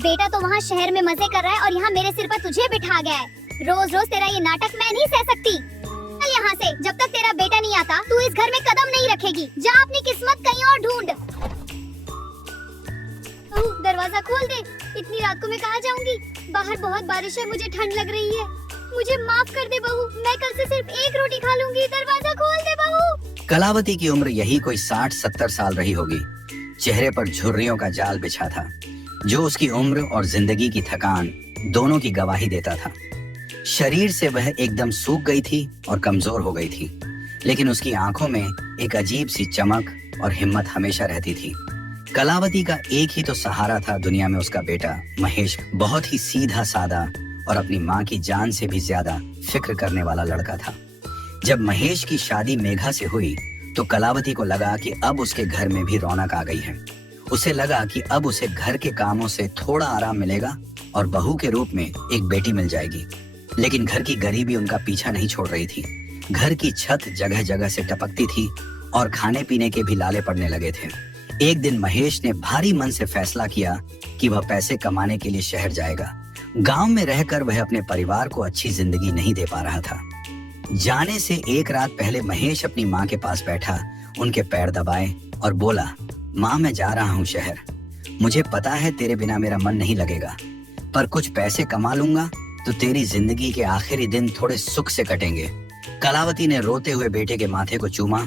बेटा तो वहाँ शहर में मजे कर रहा है और यहाँ मेरे सिर पर तुझे बिठा गया है। रोज रोज तेरा ये नाटक मैं नहीं सह सकती। चल यहाँ से, जब तक तेरा बेटा नहीं आता तू इस घर में कदम नहीं रखेगी। जा अपनी किस्मत कहीं और ढूंढ। दरवाजा खोल दे, इतनी रात को मैं कहाँ जाऊंगी? बाहर बहुत बारिश है, मुझे ठंड लग रही है। मुझे माफ कर दे बहू, मैं कल से सिर्फ एक रोटी खा लूंगी। दरवाजा खोल दे बहू। कलावती की उम्र यही कोई 60-70 साल रही होगी। चेहरे पर झुर्रियों का जाल बिछा था, जो उसकी उम्र और जिंदगी की थकान दोनों की गवाही देता था। शरीर से वह एकदम सूख गई थी और कमजोर हो गई थी, लेकिन उसकी आंखों में एक अजीब सी चमक और हिम्मत हमेशा रहती थी। कलावती का एक ही तो सहारा था दुनिया में, उसका बेटा महेश। बहुत ही सीधा साधा और अपनी माँ की जान से भी ज्यादा फिक्र करने वाला लड़का था। जब महेश की शादी मेघा से हुई तो कलावती को लगा कि अब उसके घर में भी रौनक आ गई है। उसे लगा कि अब उसे घर के कामों से थोड़ा आराम मिलेगा और बहू के रूप में एक बेटी मिल जाएगी। लेकिन घर की गरीबी उनका पीछा नहीं छोड़ रही थी। घर की छत जगह जगह से टपकती थी और खाने पीने के भी लाले पड़ने लगे थे। एक दिन महेश ने भारी मन से फैसला किया कि वह पैसे कमाने के लिए शहर जाएगा। गांव में रहकर वह अपने परिवार को अच्छी जिंदगी नहीं दे पा रहा था। जाने से एक रात पहले महेश अपनी माँ के पास बैठा, उनके पैर दबाए और बोला, माँ मैं जा रहा हूँ शहर। मुझे पता है तेरे बिना मेरा मन नहीं लगेगा, पर कुछ पैसे कमा लूंगा तो तेरी जिंदगी के आखिरी दिन थोड़े सुख से कटेंगे। कलावती ने रोते हुए बेटे के माथे को चूमा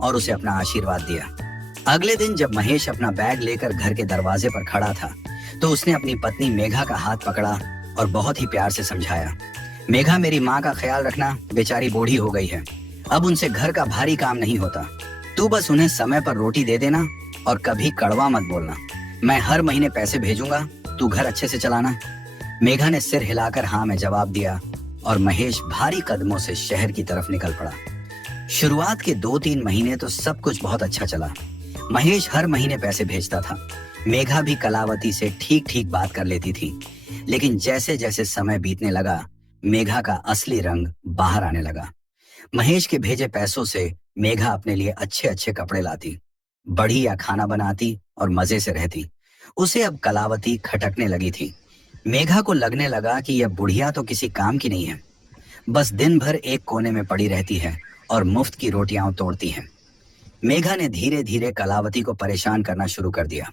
और उसे अपना आशीर्वाद दिया। अगले दिन जब महेश अपना बैग लेकर घर के दरवाजे पर खड़ा था तो उसने अपनी पत्नी मेघा का हाथ पकड़ा और बहुत ही प्यार से समझाया, मेघा मेरी माँ का ख्याल रखना, बेचारी बूढ़ी हो गई है, अब उनसे घर का भारी काम नहीं होता। तू बस उन्हें समय पर रोटी दे देना और कभी कड़वा मत बोलना। मैं हर महीने पैसे भेजूंगा, तू घर अच्छे से चलाना। मेघा ने सिर हिलाकर हाँ में जवाब दिया और महेश भारी कदमों से शहर की तरफ निकल पड़ा। शुरुआत के 2-3 महीने तो सब कुछ बहुत अच्छा चला। महेश हर महीने पैसे भेजता था। मेघा भी कलावती से ठीक ठीक बात कर लेती थी। लेकिन जैसे जैसे समय बीतने लगा, मेघा का असली रंग बाहर आने लगा। महेश के भेजे पैसों से मेघा अपने लिए अच्छे अच्छे कपड़े लाती, बढ़िया खाना बनाती और मजे से रहती। उसे अब कलावती खटकने लगी थी। मेघा को लगने लगा कि यह बुढ़िया तो किसी काम की नहीं है, बस दिन भर एक कोने में पड़ी रहती है और मुफ्त की रोटियां तोड़ती है। मेघा ने धीरे धीरे कलावती को परेशान करना शुरू कर दिया।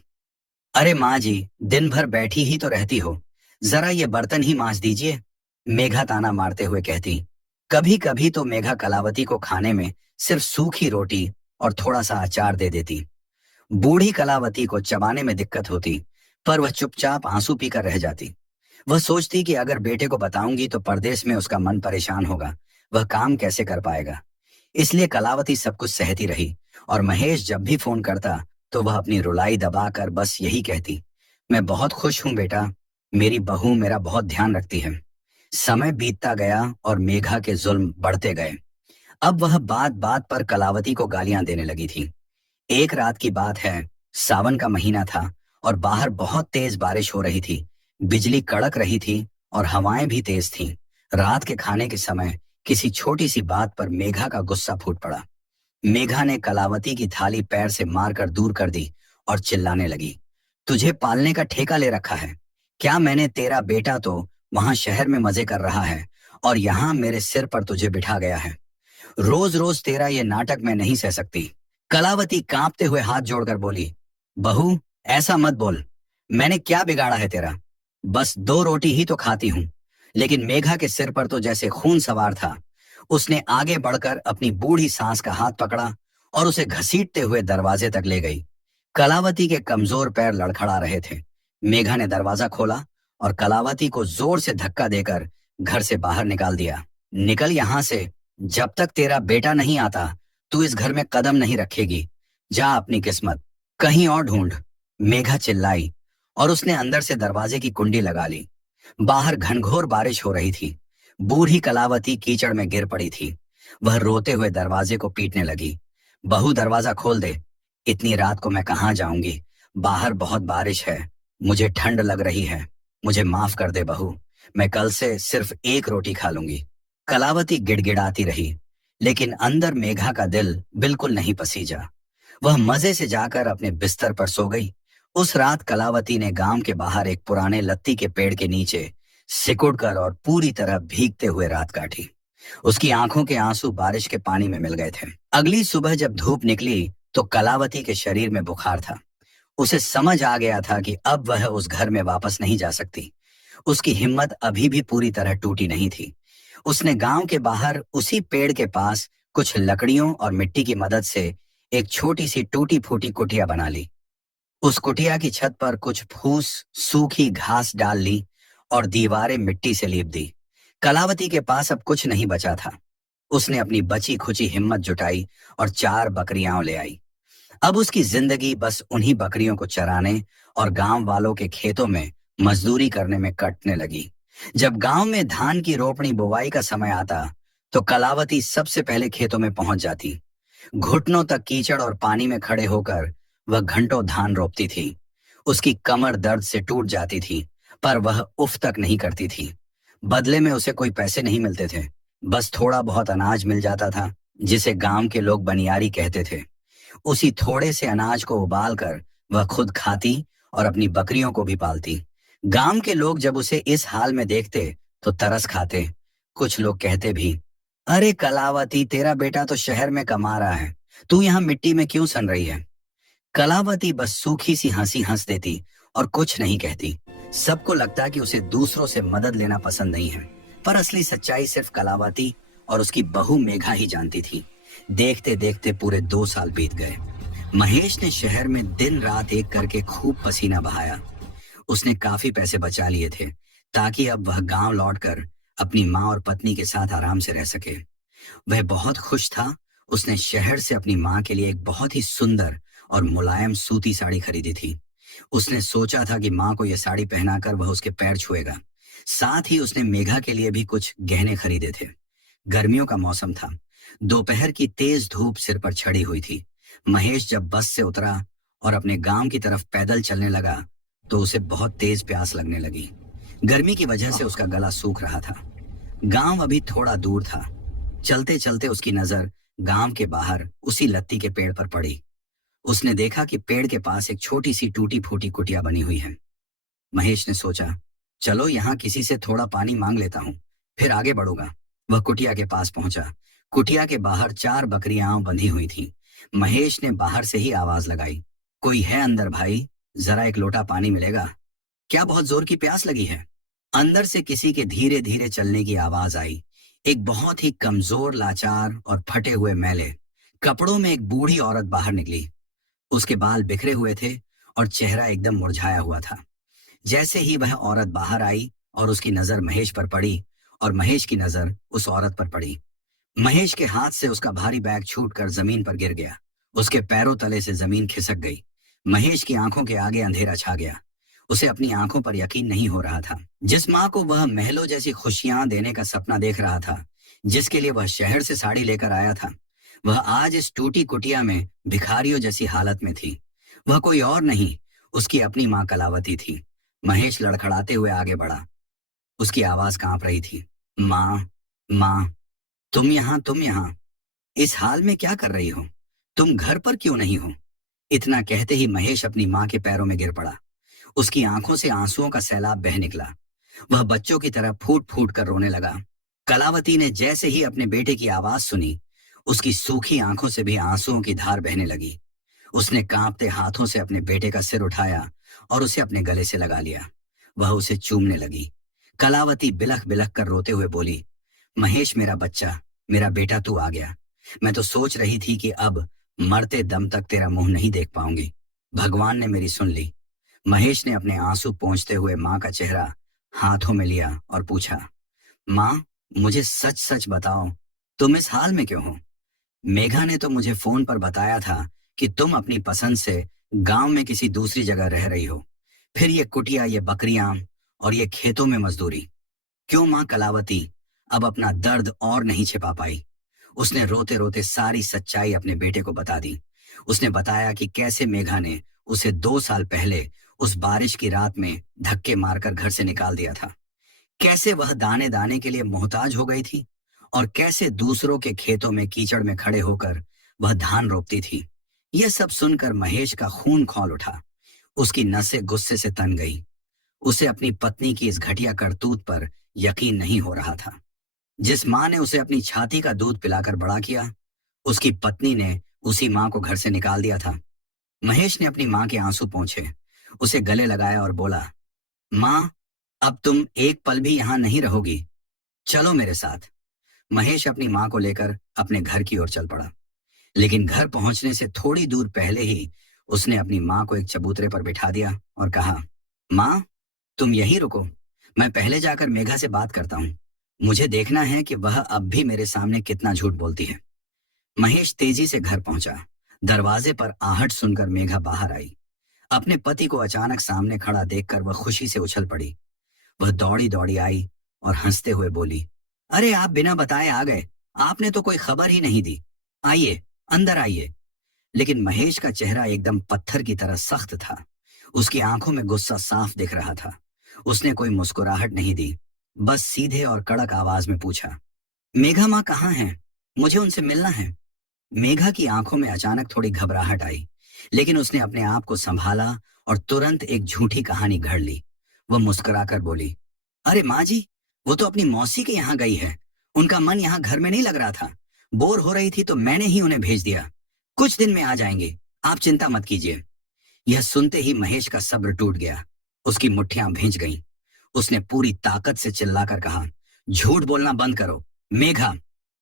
अरे माँ जी, दिन भर बैठी ही तो रहती हो, जरा ये बर्तन ही मांज दीजिए, मेघा ताना मारते हुए कहती। कभी कभी तो मेघा कलावती को खाने में सिर्फ सूखी रोटी और थोड़ा सा अचार दे देती। बूढ़ी कलावती को चबाने में दिक्कत होती, पर वह चुपचाप आंसू पीकर रह जाती। वह सोचती कि अगर बेटे को बताऊंगी तो परदेश में उसका मन परेशान होगा, वह काम कैसे कर पाएगा। इसलिए कलावती सब कुछ सहती रही और महेश जब भी फोन करता तो वह अपनी रुलाई दबाकर बस यही कहती, मैं बहुत खुश हूं बेटा, मेरी बहू मेरा बहुत ध्यान रखती है। समय बीतता गया और मेघा के जुल्म बढ़ते गए। अब वह बात बात पर कलावती को गालियां देने लगी थी। एक रात की बात है, सावन का महीना था और बाहर बहुत तेज बारिश हो रही थी। बिजली कड़क रही थी और हवाएं भी तेज थीं। रात के खाने के समय किसी छोटी सी बात पर मेघा का गुस्सा फूट पड़ा। मेघा ने कलावती की थाली पैर से मारकर दूर कर दी और चिल्लाने लगी, तुझे पालने का ठेका ले रखा है क्या? मैंने तेरा बेटा तो वहां शहर में मजे कर रहा है और यहाँ मेरे सिर पर तुझे बिठा गया है। रोज रोज तेरा ये नाटक मैं नहीं सह सकती। कलावती कांपते हुए हाथ जोड़कर बोली, बहू ऐसा मत बोल, मैंने क्या बिगाड़ा है तेरा? बस 2 रोटी ही तो खाती हूँ। लेकिन मेघा के सिर पर तो जैसे खून सवार था। उसने आगे बढ़कर अपनी बूढ़ी सास का हाथ पकड़ा और उसे घसीटते हुए दरवाजे तक ले गई। कलावती के कमजोर पैर लड़खड़ा रहे थे। मेघा ने दरवाजा खोला और कलावती को जोर से धक्का देकर घर से बाहर निकाल दिया। निकल यहाँ से, जब तक तेरा बेटा नहीं आता तू इस घर में कदम नहीं रखेगी। जा अपनी किस्मत कहीं और ढूंढ, मेघा चिल्लाई और उसने अंदर से दरवाजे की कुंडी लगा ली। बाहर घनघोर बारिश हो रही थी। बूढ़ी कलावती कीचड़ में गिर पड़ी थी। वह रोते हुए दरवाजे को पीटने लगी, बहू दरवाजा खोल दे, इतनी रात को मैं कहाँ जाऊंगी, बाहर बहुत बारिश है, मुझे ठंड लग रही है, मुझे माफ कर दे बहू, मैं कल से सिर्फ 1 रोटी खा लूंगी। कलावती गिड़गिड़ाती रही, लेकिन अंदर मेघा का दिल बिल्कुल नहीं पसीजा। वह मजे से जाकर अपने बिस्तर पर सो गई उस रात कलावती ने गांव के बाहर एक पुराने लत्ती के पेड़ के नीचे सिकुड़कर और पूरी तरह भीगते हुए रात काटी। उसकी आंखों के आंसू बारिश के पानी में मिल गए थे। अगली सुबह जब धूप निकली तो कलावती के शरीर में बुखार था। उसे समझ आ गया था कि अब वह उस घर में वापस नहीं जा सकती। उसकी हिम्मत अभी भी पूरी तरह टूटी नहीं थी। उसने गांव के बाहर उसी पेड़ के पास कुछ लकड़ियों और मिट्टी की मदद से एक छोटी सी टूटी फूटी कुटिया बना ली। उस कुटिया की छत पर कुछ फूस सूखी घास डाल ली और दीवारें मिट्टी से लीप दी। कलावती के पास अब कुछ नहीं बचा था। उसने अपनी बची खुची हिम्मत जुटाई और 4 बकरियां ले आई। अब उसकी जिंदगी बस उन्हीं बकरियों को चराने और गांव वालों के खेतों में मजदूरी करने में कटने लगी। जब गांव में धान की रोपणी बुवाई का समय आता तो कलावती सबसे पहले खेतों में पहुंच जाती। घुटनों तक कीचड़ और पानी में खड़े होकर वह घंटों धान रोपती थी। उसकी कमर दर्द से टूट जाती थी, पर वह उफ तक नहीं करती थी। बदले में उसे कोई पैसे नहीं मिलते थे, बस थोड़ा बहुत अनाज मिल जाता था, जिसे गांव के लोग बनियारी कहते थे। उसी थोड़े से अनाज को उबाल कर वह खुद खाती और अपनी बकरियों को भी पालती। गांव के लोग जब उसे इस हाल में देखते तो तरस खाते। कुछ लोग कहते भी, अरे कलावती, तेरा बेटा तो शहर में कमा रहा है, तू यहाँ मिट्टी में क्यों सन रही है? कलावती बस सूखी सी हंसी हंस देती और कुछ नहीं कहती। सबको लगता कि उसे दूसरों से मदद लेना पसंद नहीं है, पर असली सच्चाई सिर्फ कलावती और उसकी बहू मेघा ही जानती थी। देखते देखते पूरे 2 साल बीत गए। महेश ने शहर में दिन रात एक करके खूब पसीना बहाया। उसने काफी पैसे बचा लिए थे ताकि अब वह गांव लौटकर अपनी माँ और पत्नी के साथ आराम से रह सके। वह बहुत खुश था। उसने शहर से अपनी माँ के लिए एक बहुत ही सुंदर और मुलायम सूती साड़ी खरीदी थी। उसने सोचा था कि माँ को यह साड़ी पहनाकर वह उसके पैर छुएगा। साथ ही उसने मेघा के लिए भी कुछ गहने खरीदे थे। गर्मियों का मौसम था। दोपहर की तेज धूप सिर पर छड़ी हुई थी। महेश जब बस से उतरा और अपने गांव की तरफ पैदल चलने लगा तो उसे बहुत तेज प्यास लगने लगी। गर्मी की वजह से उसका गला सूख रहा था। गांव अभी थोड़ा दूर था। चलते चलते उसकी नजर गांव के बाहर उसी लत्ती के पेड़ पर पड़ी। उसने देखा कि पेड़ के पास एक छोटी सी टूटी फूटी कुटिया बनी हुई है। महेश ने सोचा, चलो यहाँ किसी से थोड़ा पानी मांग लेता हूँ, फिर आगे बढ़ूंगा। वह कुटिया के पास पहुंचा। कुटिया के बाहर 4 बकरियां बंधी हुई थी। महेश ने बाहर से ही आवाज लगाई, कोई है अंदर भाई? जरा एक लोटा पानी मिलेगा क्या? बहुत जोर की प्यास लगी है। अंदर से किसी के धीरे धीरे चलने की आवाज आई। एक बहुत ही कमजोर, लाचार और फटे हुए मैले कपड़ों में एक बूढ़ी औरत बाहर निकली। उसके बाल बिखरे हुए थे और चेहरा एकदम मुरझाया हुआ था। जैसे ही वह औरत बाहर आई और उसकी नजर महेश पर पड़ी और महेश की नजर उस औरत पर पड़ी, महेश के हाथ से उसका भारी बैग छूटकर जमीन पर गिर गया। उसके पैरों तले से जमीन खिसक गई। महेश की आंखों के आगे अंधेरा छा गया। उसे अपनी आंखों पर यकीन नहीं हो रहा था। जिस माँ को वह महलों जैसी खुशियां देने का सपना देख रहा था, जिसके लिए वह शहर से साड़ी लेकर आया था, वह आज इस टूटी कुटिया में भिखारियों जैसी हालत में थी। वह कोई और नहीं, उसकी अपनी माँ कलावती थी। महेश लड़खड़ाते हुए आगे बढ़ा। उसकी आवाज कांप रही थी, माँ, माँ, तुम यहाँ इस हाल में क्या कर रही हो? तुम घर पर क्यों नहीं हो? इतना कहते ही महेश अपनी माँ के पैरों में गिर पड़ा। उसकी आंखों से आंसुओं का सैलाब बह निकला। वह बच्चों की तरह फूट फूट कर रोने लगा। कलावती ने जैसे ही अपने बेटे की आवाज सुनी, उसकी सूखी आंखों से भी आंसुओं की धार बहने लगी। उसने कांपते हाथों से अपने बेटे का सिर उठाया और उसे अपने गले से लगा लिया। वह उसे चूमने लगी। कलावती बिलख बिलख कर रोते हुए बोली, महेश मेरा बच्चा, मेरा बेटा, तू आ गया। मैं तो सोच रही थी कि अब मरते दम तक तेरा मुंह नहीं देख पाऊंगी। भगवान ने मेरी सुन ली। महेश ने अपने आंसू पोंछते हुए माँ का चेहरा हाथों में लिया और पूछा, माँ, मुझे सच सच बताओ, तुम इस हाल में क्यों हो? मेघा ने तो मुझे फोन पर बताया था कि तुम अपनी पसंद से गांव में किसी दूसरी जगह रह रही हो। फिर ये कुटिया, ये बकरियां और ये खेतों में मजदूरी क्यों? माँ कलावती अब अपना दर्द और नहीं छिपा पाई। उसने रोते रोते सारी सच्चाई अपने बेटे को बता दी। उसने बताया कि कैसे मेघा ने उसे 2 साल पहले उस बारिश की रात में धक्के मारकर घर से निकाल दिया था, कैसे वह दाने दाने के लिए मोहताज हो गई थी और कैसे दूसरों के खेतों में कीचड़ में खड़े होकर वह धान रोपती थी। यह सब सुनकर महेश का खून खौल उठा। उसकी नसें गुस्से से तन गई। उसे अपनी पत्नी की इस घटिया करतूत पर यकीन नहीं हो रहा था। जिस माँ ने उसे अपनी छाती का दूध पिलाकर बड़ा किया, उसकी पत्नी ने उसी माँ को घर से निकाल दिया था। महेश ने अपनी माँ के आंसू पोंछे, उसे गले लगाया और बोला, माँ, अब तुम एक पल भी यहाँ नहीं रहोगी, चलो मेरे साथ। महेश अपनी माँ को लेकर अपने घर की ओर चल पड़ा, लेकिन घर पहुंचने से थोड़ी दूर पहले ही उसने अपनी माँ को एक चबूतरे पर बिठा दिया और कहा, माँ, तुम यहीं रुको, मैं पहले जाकर मेघा से बात करता हूँ। मुझे देखना है कि वह अब भी मेरे सामने कितना झूठ बोलती है। महेश तेजी से घर पहुंचा। दरवाजे पर आहट सुनकर मेघा बाहर आई। अपने पति को अचानक सामने खड़ा देखकर वह खुशी से उछल पड़ी। वह दौड़ी दौड़ी आई और हंसते हुए बोली, अरे आप बिना बताए आ गए, आपने तो कोई खबर ही नहीं दी। आइए, अंदर आइए। लेकिन महेश का चेहरा एकदम पत्थर की तरह सख्त था। उसकी आंखों में गुस्सा साफ दिख रहा था। उसने कोई मुस्कुराहट नहीं दी, बस सीधे और कड़क आवाज में पूछा, मेघा माँ कहाँ हैं? मुझे उनसे मिलना है। मेघा की आंखों में अचानक थोड़ी घबराहट आई, लेकिन उसने अपने आप को संभाला और तुरंत एक झूठी कहानी घड़ ली। वह मुस्कुराकर बोली, अरे माँ जी, वो तो अपनी मौसी के यहाँ गई है। उनका मन यहाँ घर में नहीं लग रहा था। बोर हो रही थी तो मैंने ही उन्हें भेज दिया। कुछ दिन में आ जाएंगे, आप चिंता मत कीजिए। यह सुनते ही महेश का सब्र टूट गया। उसकी मुट्ठियां भींच गईं। उसने पूरी ताकत से चिल्लाकर कहा, झूठ बोलना बंद करो। मेघा।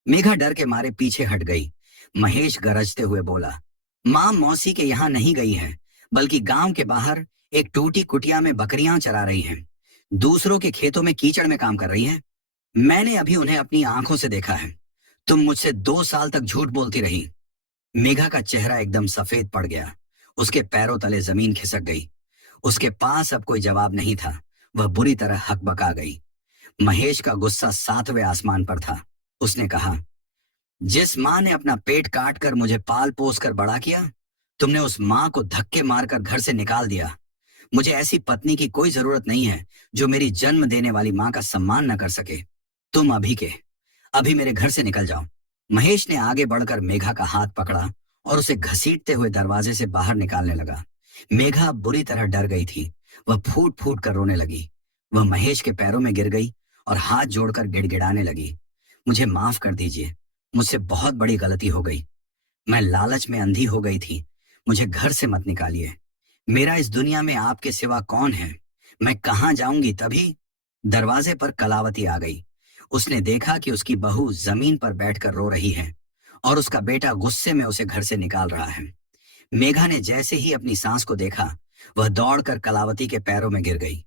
मेघा डर के मारे पीछे हट गई। महेश गरजते हुए बोला, माँ मौसी के यहाँ नहीं गई है, बल्कि गांव के बाहर एक टूटी कुटिया में बकरियां चरा रही हैं। दूसरों के खेतों में कीचड़ में काम कर रही हैं। मैंने अभी उन्हें अपनी आंखों से देखा है। तुम मुझसे 2 साल तक झूठ बोलती रही। मेघा का चेहरा एकदम सफेद पड़ गया। उसके पैरों तले जमीन खिसक गई। उसके पास अब कोई जवाब नहीं था। वह बुरी तरह हकबका गई। महेश का गुस्सा 7वें आसमान पर था। उसने कहा, जिस माँ ने अपना पेट काट कर मुझे पाल पोस कर बड़ा किया, तुमने उस माँ को धक्के मारकर घर से निकाल दिया। मुझे ऐसी पत्नी की कोई जरूरत नहीं है जो मेरी जन्म देने वाली माँ का सम्मान न कर सके। तुम अभी मेरे घर से निकल जाओ। महेश ने आगे बढ़कर मेघा का हाथ पकड़ा और उसे घसीटते हुए दरवाजे से बाहर निकालने लगा। मेघा बुरी तरह डर गई थी। वह फूट फूट कर रोने लगी। वह महेश के पैरों में गिर गई और हाथ जोड़कर गिड़गिड़ाने लगी, मुझे माफ कर दीजिए, मुझसे बहुत बड़ी गलती हो गई। मैं लालच में अंधी हो गई थी। मुझे घर से मत निकालिए। मेरा इस दुनिया में आपके सिवा कौन है? मैं कहाँ जाऊंगी? तभी दरवाजे पर कलावती आ गई। उसने देखा कि उसकी बहू जमीन पर बैठकर रो रही है और उसका बेटा गुस्से में उसे घर से निकाल रहा है। मेघा ने जैसे ही अपनी सांस को देखा, वह दौड़कर कलावती के पैरों में गिर गई।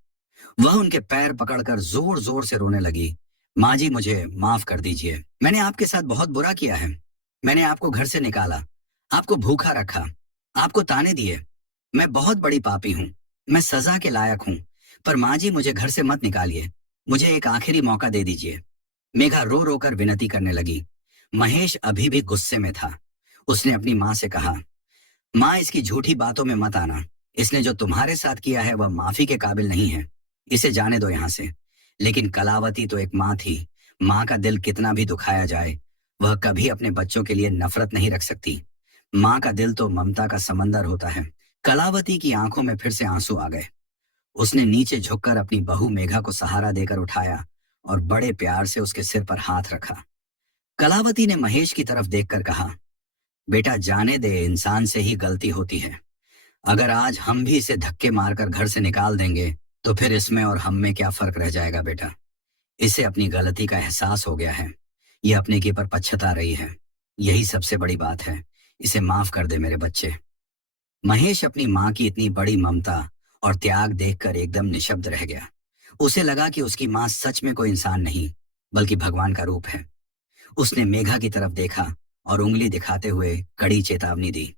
वह उनके पैर पकड़कर जोर जोर से रोने लगी। माँ जी, मुझे माफ कर दीजिए। मैंने आपके साथ बहुत बुरा किया है। मैंने आपको घर से निकाला, आपको भूखा रखा, आपको ताने दिए। मैं बहुत बड़ी पापी हूँ। मैं सजा के लायक हूँ। पर माँ जी, मुझे घर से मत निकालिए। मुझे एक आखिरी मौका दे दीजिए। मेघा रो रो कर विनती करने लगी। महेश अभी भी गुस्से में था। उसने अपनी माँ से कहा, माँ, इसकी झूठी बातों में मत आना। इसने जो तुम्हारे साथ किया है वह माफी के काबिल नहीं है। इसे जाने दो यहाँ से। लेकिन कलावती तो एक माँ थी। माँ का दिल कितना भी दुखाया जाए, वह कभी अपने बच्चों के लिए नफरत नहीं रख सकती। माँ का दिल तो ममता का समंदर होता है। कलावती की आंखों में फिर से आंसू आ गए। उसने नीचे झुककर अपनी बहू मेघा को सहारा देकर उठाया और बड़े प्यार से उसके सिर पर हाथ रखा। कलावती ने महेश की तरफ देखकर कहा, बेटा, जाने दे, इंसान से ही गलती होती है। अगर आज हम भी इसे धक्के मारकर घर से निकाल देंगे तो फिर इसमें और हम में क्या फर्क रह जाएगा? बेटा, इसे अपनी गलती का एहसास हो गया है। यह अपने के पर पछता रही है। यही सबसे बड़ी बात है। इसे माफ कर दे मेरे बच्चे। महेश अपनी माँ की इतनी बड़ी ममता और त्याग देखकर एकदम निशब्द रह गया। उसे लगा कि उसकी माँ सच में कोई इंसान नहीं, बल्कि भगवान का रूप है। उसने मेघा की तरफ देखा और उंगली दिखाते हुए कड़ी चेतावनी दी,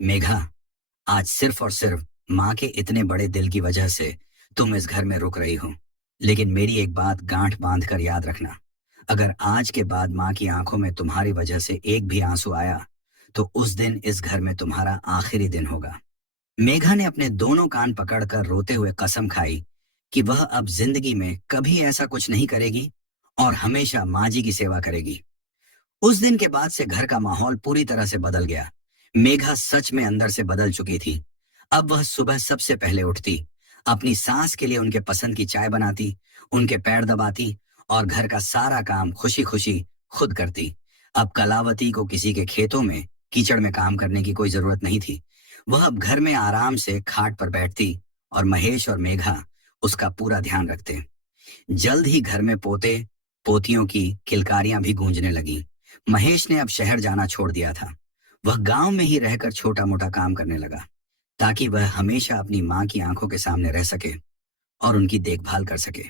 मेघा, आज सिर्फ और सिर्फ माँ के इतने बड़े दिल की वजह से तुम इस घर में रुक रही हो। लेकिन मेरी एक बात गांठ बांध कर याद रखना, अगर आज के बाद माँ की आंखों में तुम्हारी वजह से एक भी आंसू आया तो उस दिन इस घर में तुम्हारा आखिरी दिन होगा। मेघा ने अपने दोनों कान पकड़कर रोते हुए कसम खाई कि वह अब जिंदगी में कभी ऐसा कुछ नहीं करेगी और हमेशा माँ जी की सेवा करेगी। उस दिन के बाद से घर का माहौल पूरी तरह से बदल गया। मेघा सच में अंदर से बदल चुकी थी। अब वह सुबह सबसे पहले उठती, अपनी सास के लिए उनके पसंद की चाय बनाती, उनके पैर दबाती और घर का सारा काम खुशी खुशी खुद करती। अब कलावती को किसी के खेतों में कीचड़ में काम करने की कोई जरूरत नहीं थी। वह अब घर में आराम से खाट पर बैठती और महेश और मेघा उसका पूरा ध्यान रखते। जल्द ही घर में पोते पोतियों की किलकारियां भी गूंजने लगी। महेश ने अब शहर जाना छोड़ दिया था। वह गांव में ही रहकर छोटा मोटा काम करने लगा, ताकि वह हमेशा अपनी माँ की आंखों के सामने रह सके और उनकी देखभाल कर सके।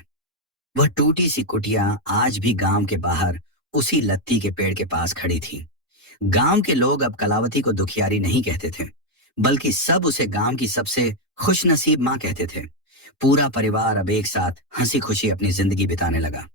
वह टूटी सी कुटिया आज भी गांव के बाहर उसी लत्ती के पेड़ के पास खड़ी थी। गांव के लोग अब कलावती को दुखियारी नहीं कहते थे, बल्कि सब उसे गांव की सबसे खुशनसीब माँ कहते थे। पूरा परिवार अब एक साथ हंसी खुशी अपनी जिंदगी बिताने लगा।